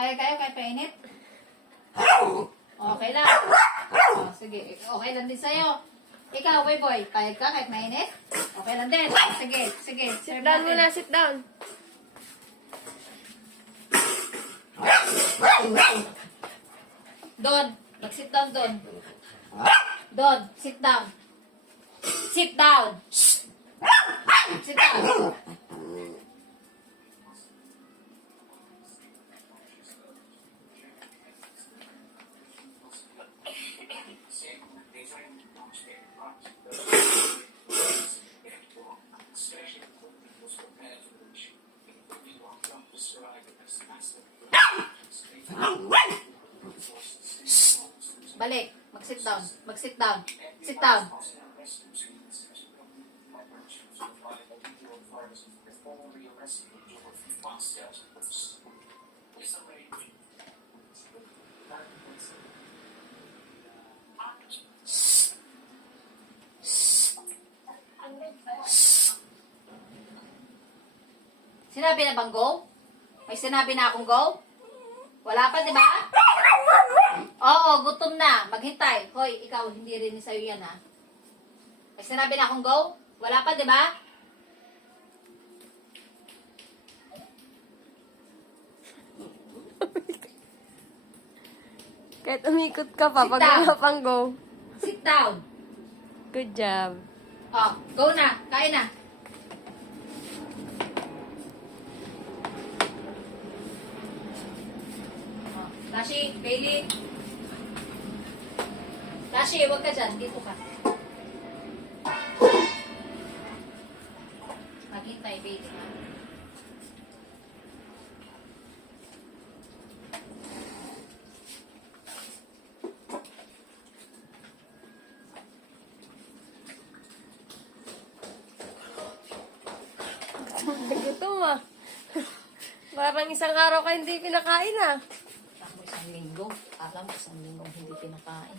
Kaya kayo kahit painit? Okay lang. Oh, sige. Okay lang din sa'yo. Ikaw, boy. Kaya ka kahit mainit? Okay lang din. Sige. Sit down muna, sit down. Don, mag-sit down, Don. Don, sit down. Sit down. Sit down. Balik. Mag-sit down. Mag-sit down. Sit down. Sinabi na bang go? May sinabi na akong go? Wala pa, di ba? Oo, gutom na. Maghintay. Hoy, ikaw, hindi rin sa'yo yan, ha? May sinabi na akong go? Wala pa, di ba? Kahit umikot ka pa, Sit pag down. wala pang go. Sit down. Good job. Oh, go na. Kain na. Oh, Tashi, Bailey. Tashi, huwag ka dyan. Dito ka. Maghintay, Bailey. Ha? Gutom ah. Parang isang araw ka hindi pinakain ah. Ako isang linggo. Alam, isang linggo hindi pinakain.